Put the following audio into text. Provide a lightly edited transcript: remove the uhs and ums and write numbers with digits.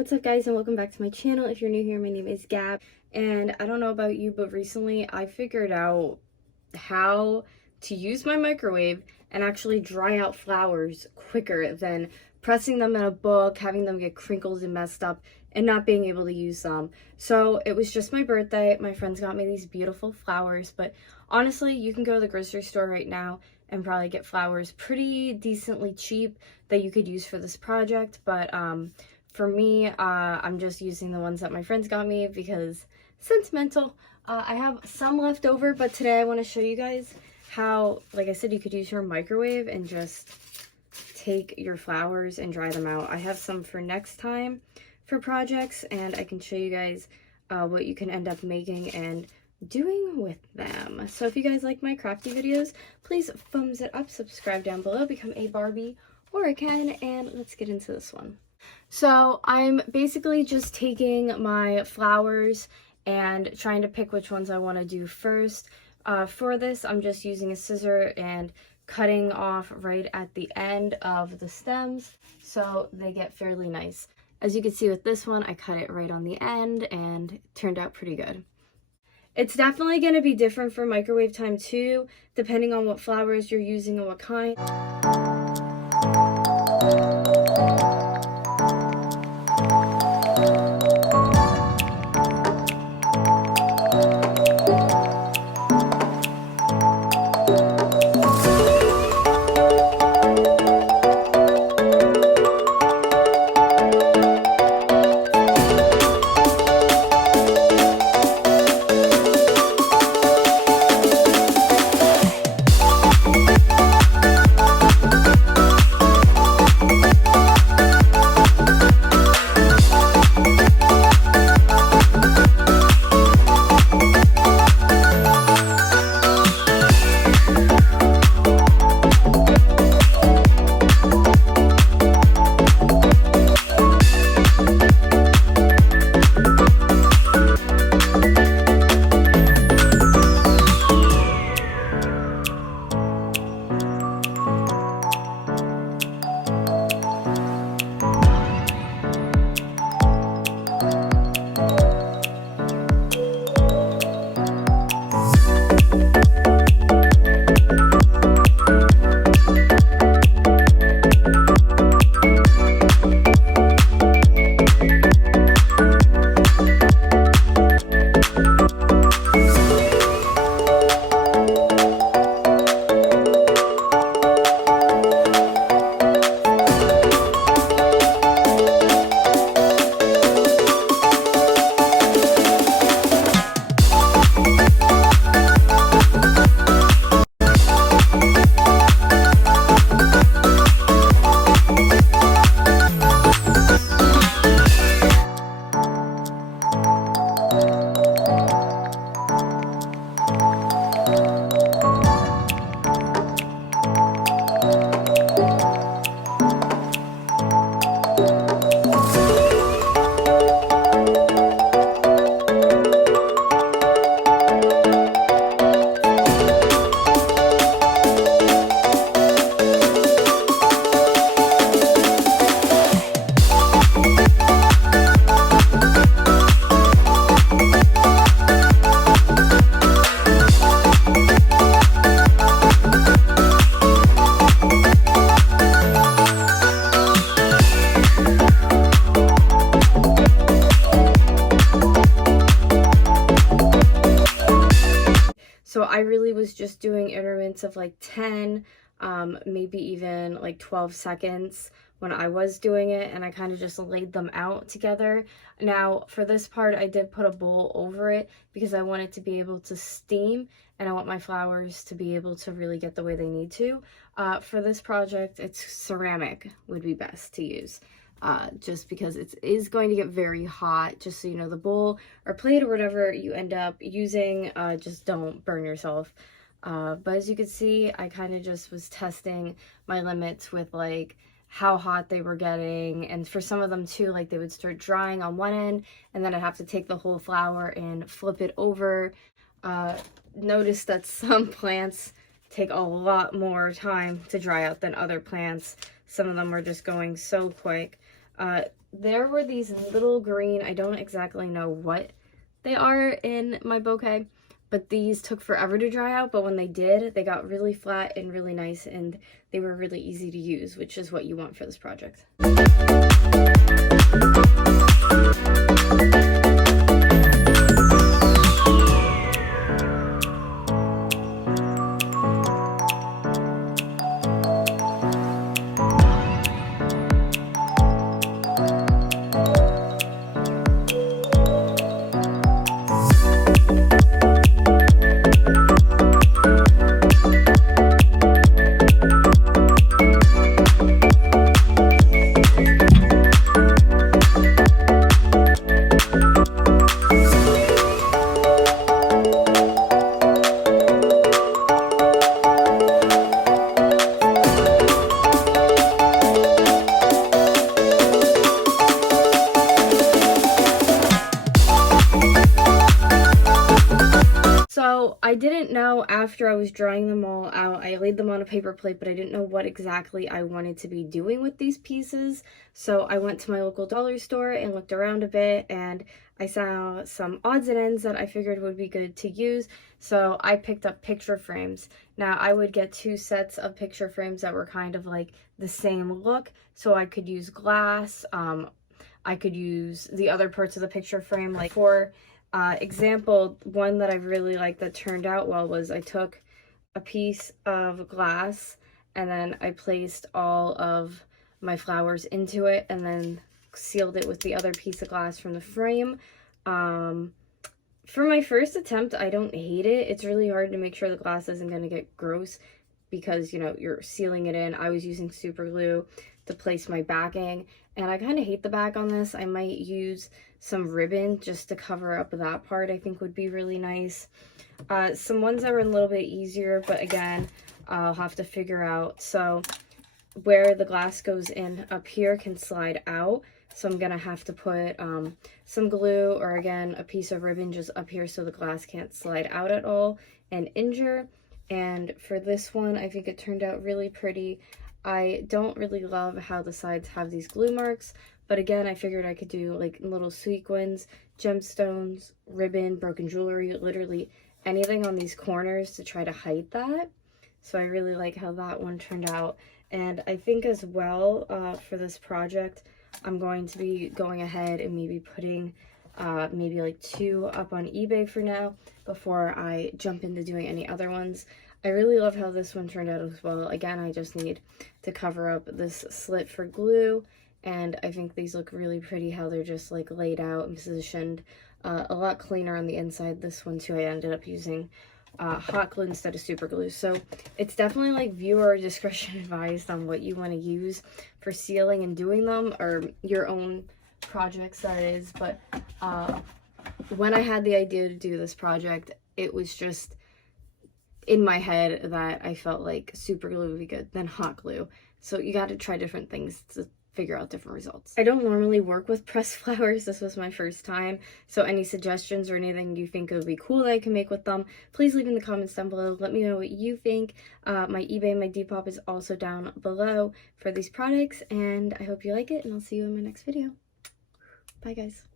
what's up guys, and welcome back to my channel. If you're new here, my name is Gab, and I don't know about you, but recently I figured out how to use my microwave and actually dry out flowers quicker than pressing them in a book, having them get crinkled and messed up, and not being able to use them. So it was just my birthday. My friends got me these beautiful flowers, but honestly, you can go to the grocery store right now and probably get flowers pretty decently cheap that you could use for this project. But for me, I'm just using the ones that my friends got me because sentimental. I have some left over, but today I want to show you guys how, like I said, you could use your microwave and just take your flowers and dry them out. I have some for next time for projects, and I can show you guys what you can end up making and doing with them. So if you guys like my crafty videos, please thumbs it up, subscribe down below, become a Barbie or a Ken, and let's get into this one. So I'm basically just taking my flowers and trying to pick which ones I want to do first. For this, I'm just using a scissor and cutting off right at the end of the stems so they get fairly nice. As you can see with this one, I cut it right on the end and it turned out pretty good. It's definitely going to be different for microwave time too, depending on what flowers you're using and what kind. So I really was just doing increments of like 10, maybe even like 12 seconds when I was doing it, and I kind of just laid them out together. Now for this part, I did put a bowl over it because I want it to be able to steam, and I want my flowers to be able to really get the way they need to. For this project, it's ceramic would be best to use. Just because it is going to get very hot. Just so you know, the bowl or plate or whatever you end up using, just don't burn yourself. But as you can see, I kind of just was testing my limits with like how hot they were getting, and for some of them too, like they would start drying on one end and then I'd have to take the whole flower and flip it over. Notice that some plants take a lot more time to dry out than other plants. Some of them are just going so quick. there were these little green, I don't exactly know what they are in my bouquet, but these took forever to dry out, but when they did, they got really flat and really nice, and they were really easy to use, which is what you want for this project. So I didn't know after I was drying them all out, I laid them on a paper plate, but I didn't know what exactly I wanted to be doing with these pieces. So I went to my local dollar store and looked around a bit, and I saw some odds and ends that I figured would be good to use. So I picked up picture frames. Now I would get 2 sets of picture frames that were kind of like the same look. So I could use glass, I could use the other parts of the picture frame, like for example, one that I really liked that turned out well was I took a piece of glass and then I placed all of my flowers into it and then sealed it with the other piece of glass from the frame. For my first attempt, I don't hate it. It's really hard to make sure the glass isn't going to get gross because, you know, you're sealing it in. I was using super glue to place my backing, and I kind of hate the back on this. I might use some ribbon just to cover up that part. I think would be really nice. Some ones that were a little bit easier, but again, I'll have to figure out. So where the glass goes in up here can slide out, so I'm gonna have to put some glue, or again a piece of ribbon just up here so the glass can't slide out at all and injure. And for this one, I think it turned out really pretty. I don't really love how the sides have these glue marks, but again, I figured I could do like little sequins, gemstones, ribbon, broken jewelry, literally anything on these corners to try to hide that. So I really like how that one turned out. And I think as well, for this project, I'm going to be going ahead and maybe putting maybe like 2 up on eBay for now before I jump into doing any other ones. I really love how this one turned out as well. Again, I just need to cover up this slit for glue, and I think these look really pretty how they're just like laid out and positioned. A lot cleaner on the inside. This one too, I ended up using hot glue instead of super glue. So it's definitely like viewer discretion advised on what you want to use for sealing and doing them, or your own projects, that is. But when I had the idea to do this project, it was just in my head that I felt like super glue would be good than hot glue. So you got to try different things to figure out different results. I don't normally work with pressed flowers. This was my first time. So any suggestions or anything you think would be cool that I can make with them, please leave in the comments down below. Let me know what you think. My eBay and my Depop is also down below for these products, and I hope you like it, and I'll see you in my next video. Bye guys.